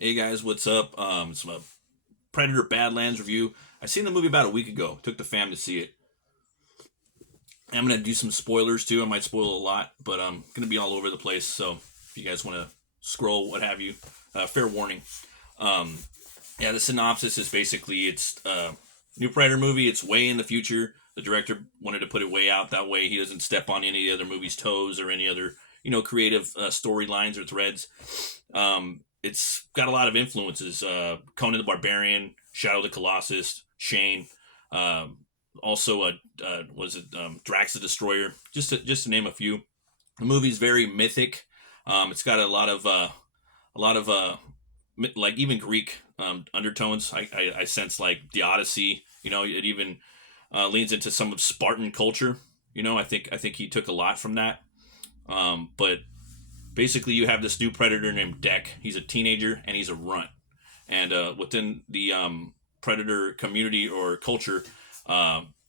Hey guys, what's up? It's a Predator Badlands review. I seen the movie about a week ago. Took the fam to see it. I'm gonna do some spoilers too. I might spoil a lot, but I'm gonna be all over the place. So if you guys want to scroll, what have you, fair warning. Um, yeah, the synopsis is basically it's a new Predator movie. It's way in the future. The director wanted to put it way out that way he doesn't step on any other movie's toes or any other creative storylines or threads. It's got a lot of influences. Conan the Barbarian, Shadow of the Colossus, Shane. Um, Also, was it Drax the Destroyer? Just to name a few. The movie's very mythic. It's got a lot of like even Greek undertones. I sense like the Odyssey. It even leans into some of Spartan culture. I think he took a lot from that. But basically, you have this new predator named Deck. He's a teenager and he's a runt. And within the predator community or culture,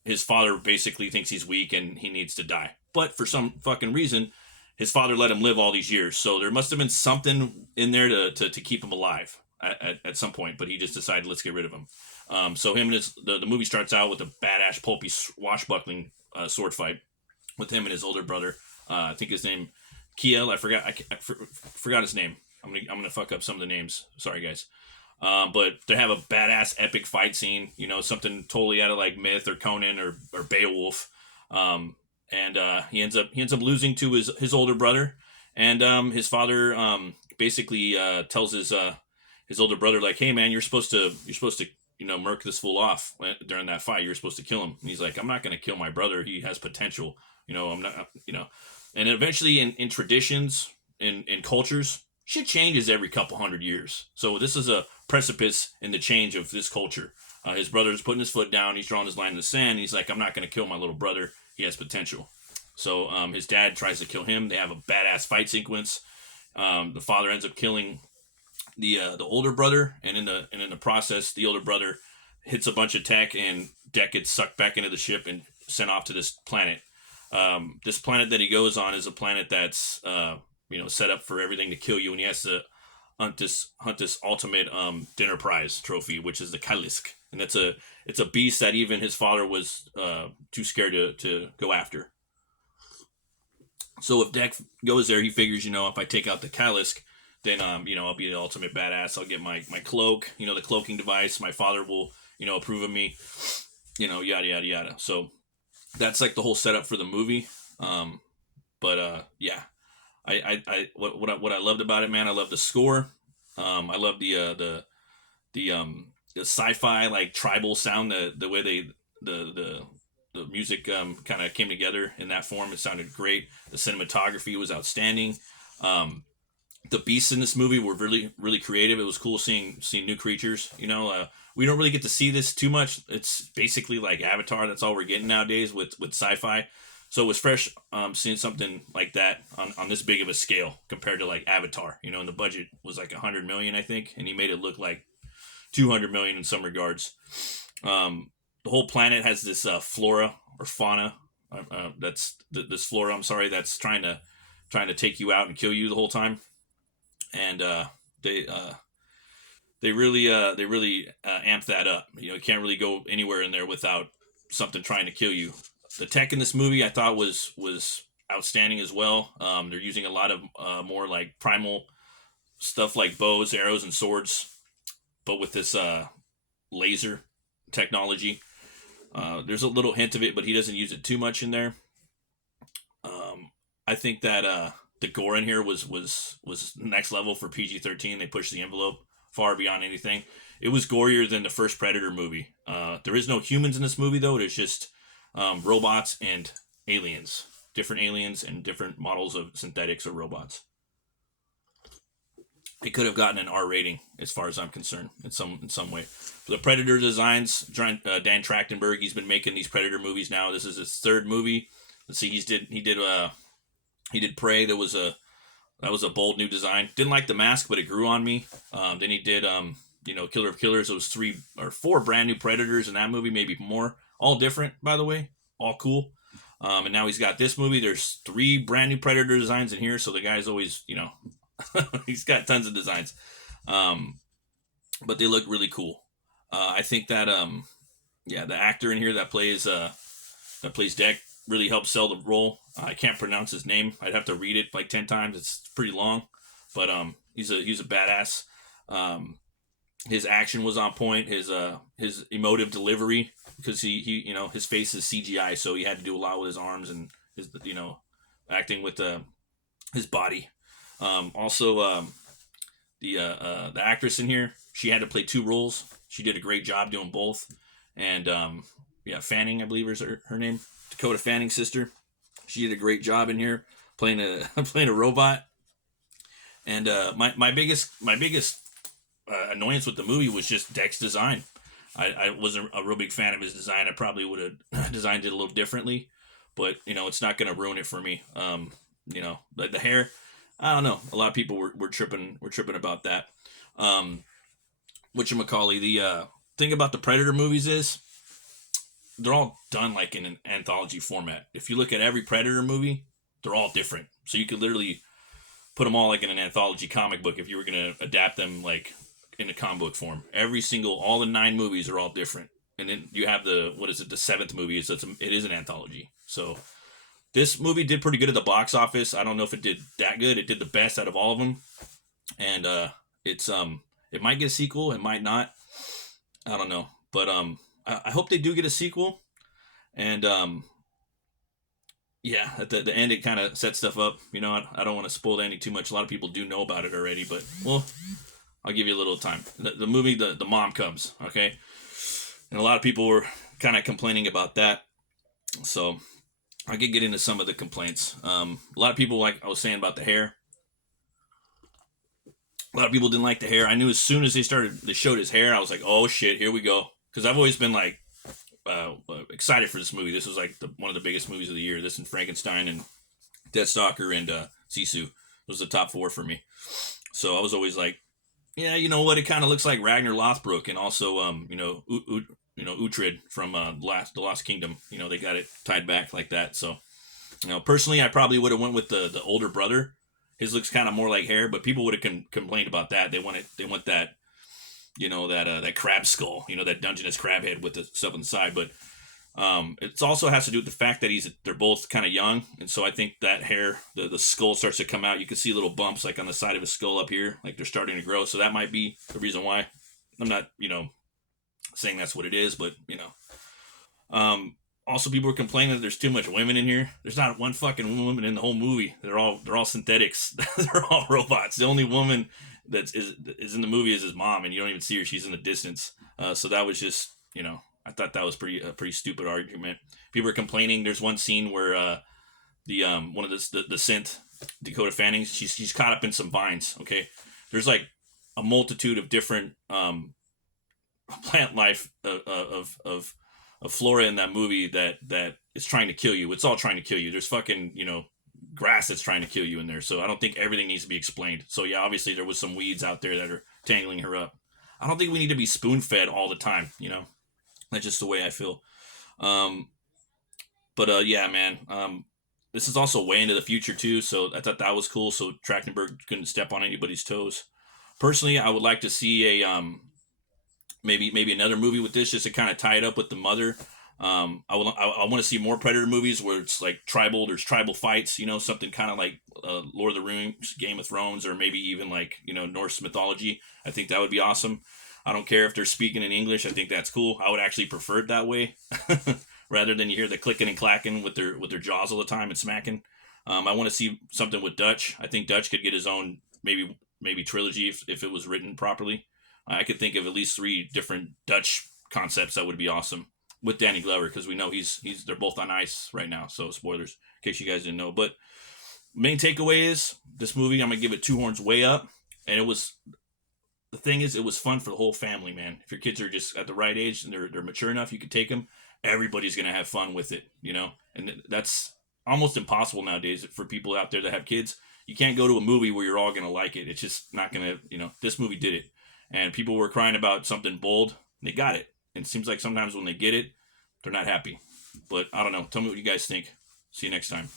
his father basically thinks he's weak and he needs to die. But for some fucking reason, his father let him live all these years. So there must have been something in there to keep him alive at some point. But he just decided, let's get rid of him. So him and the movie starts out with a badass, pulpy, swashbuckling sword fight with him and his older brother. I think his name Kiel. I forgot his name. I'm gonna fuck up some of the names. Sorry, guys. But they have a badass epic fight scene. Something totally out of like Myth or Conan or Beowulf. And he ends up losing to his older brother, and his father basically tells his older brother like, "Hey man, you're supposed to murk this fool off during that fight. You're supposed to kill him." And he's like, "I'm not gonna kill my brother. He has potential. I'm not. And eventually, in traditions, in cultures, shit changes every couple hundred years. So this is a precipice in the change of this culture. His brother's putting his foot down. He's drawing his line in the sand. He's like, I'm not going to kill my little brother. He has potential. So his dad tries to kill him. They have a badass fight sequence. The father ends up killing the older brother, and in the process, the older brother hits a bunch of tech, and Deck gets sucked back into the ship and sent off to this planet. This planet that he goes on is a planet that's set up for everything to kill you, and he has to hunt this ultimate dinner prize trophy, which is the Kalisk, and it's a beast that even his father was too scared to go after. So if Deck goes there, he figures, if I take out the Kalisk, then I'll be the ultimate badass. I'll get my cloak, the cloaking device. My father will approve of me, yada yada yada. So that's like the whole setup for the movie. But yeah, what I loved about it, man, I love the score. I love the sci-fi like tribal sound, the way the music kind of came together in that form. It sounded great. The cinematography was outstanding. The beasts in this movie were really really creative. It was cool seeing new creatures. We don't really get to see this too much. It's basically like Avatar. That's all we're getting nowadays with sci-fi. So it was fresh seeing something like that on this big of a scale compared to like Avatar. And the budget was like 100 million, I think, and he made it look like 200 million in some regards. The whole planet has this flora or fauna. This flora. I'm sorry, that's trying to take you out and kill you the whole time, and they really amp that up. You can't really go anywhere in there without something trying to kill you. The tech in this movie I thought was outstanding as well. They're using a lot of more like primal stuff like bows, arrows, and swords, but with this laser technology. There's a little hint of it, but he doesn't use it too much in there. I think that the gore in here was next level for PG-13. They pushed the envelope far beyond anything. It was gorier than the first Predator movie. There is no humans in this movie though. There's just robots and aliens, different aliens and different models of synthetics or robots. It could have gotten an R rating, as far as I'm concerned, in some way. For the Predator designs, Dan Trachtenberg, he's been making these Predator movies now. This is his third movie. Let's see, he did Prey. That was a bold new design. Didn't like the mask, but it grew on me. Then he did Killer of Killers. It was 3 or 4 brand new Predators in that movie, maybe more. All different, by the way. All cool. And now he's got this movie. There's 3 brand new Predator designs in here, so the guy's always, he's got tons of designs. Um, but they look really cool. I think that yeah, the actor in here that plays Deck really helps sell the role. I can't pronounce his name. I'd have to read it like 10 times. It's pretty long, but he's a badass. Um, his action was on point. His emotive delivery, because he his face is CGI, so he had to do a lot with his arms and his acting with his body. Also, the actress in here, she had to play two roles. She did a great job doing both. And yeah, Fanning, I believe is her name, Dakota Fanning's sister. She did a great job in here playing a playing a robot. And my biggest annoyance with the movie was just Deck's design. I wasn't a real big fan of his design. I probably would have designed it a little differently, but it's not going to ruin it for me. Like the hair, I don't know. A lot of people were tripping about that. Um, whatchamacallit, the thing about the Predator movies is they're all done like in an anthology format. If you look at every Predator movie, they're all different. So you could literally put them all like in an anthology comic book if you were going to adapt them like in a comic book form. All the 9 movies are all different. And then you have the seventh movie. So it is an anthology. So this movie did pretty good at the box office. I don't know if it did that good. It did the best out of all of them. And it might get a sequel. It might not. I don't know. But I hope they do get a sequel. And yeah, at the end it kind of sets stuff up. I don't want to spoil the ending too much. A lot of people do know about it already, but well, I'll give you a little time. The movie, the mom comes, okay, and a lot of people were kind of complaining about that. So I could get into some of the complaints. A lot of people, like I was saying about the hair. A lot of people didn't like the hair. I knew as soon as they showed his hair, I was like, oh shit, here we go. Because I've always been like excited for this movie. This was like one of the biggest movies of the year. This and Frankenstein and Deathstalker and Sisu was the top 4 for me. So I was always like, yeah, you know what? It kind of looks like Ragnar Lothbrok and also Uhtred from the Lost Kingdom. They got it tied back like that. So personally, I probably would have went with the older brother. His looks kind of more like hair, but people would have complained about that. They want that that crab skull, that Dungeness crab head with the stuff on the side. But it also has to do with the fact that they're both kind of young, and so I think that hair, the skull starts to come out. You can see little bumps like on the side of his skull up here, like they're starting to grow. So that might be the reason why. I'm not saying that's what it is, but also people were complaining that there's too much women in here. There's not one fucking woman in the whole movie. They're all synthetics. They're all robots. The only woman that is in the movie is his mom, and you don't even see her. She's in the distance. So that was just I thought that was a pretty stupid argument. People were complaining. There's one scene where the one of the synth, Dakota Fanning, she's caught up in some vines. Okay, there's like a multitude of different plant life of flora in that movie that is trying to kill you. It's all trying to kill you. There's fucking grass that's trying to kill you in there. So I don't think everything needs to be explained. So yeah, obviously there was some weeds out there that are tangling her up. I don't think we need to be spoon fed all the time. That's just the way I feel. But yeah, man. This is also way into the future too, so I thought that was cool. So Trachtenberg couldn't step on anybody's toes. Personally, I would like to see a maybe another movie with this, just to kind of tie it up with the mother. I want to see more Predator movies where it's like there's tribal fights, something kind of like Lord of the Rings, Game of Thrones, or maybe even like Norse mythology. I think that would be awesome. I don't care if they're speaking in English. I think that's cool. I would actually prefer it that way, rather than you hear the clicking and clacking with their jaws all the time and smacking. I want to see something with Dutch. I think Dutch could get his own maybe trilogy if it was written properly. I could think of at least 3 different Dutch concepts that would be awesome with Danny Glover, because we know they're both on ice right now. So spoilers in case you guys didn't know. But main takeaway is this movie, I'm gonna give it 2 horns way up, and it was fun for the whole family, man. If your kids are just at the right age and they're mature enough, you can take them. Everybody's gonna have fun with it, and that's almost impossible nowadays for people out there that have kids. You can't go to a movie where you're all gonna like it. It's just not gonna, this movie did it. And people were crying about something bold. They got it. And it seems like sometimes when they get it, they're not happy. But I don't know. Tell me what you guys think. See you next time.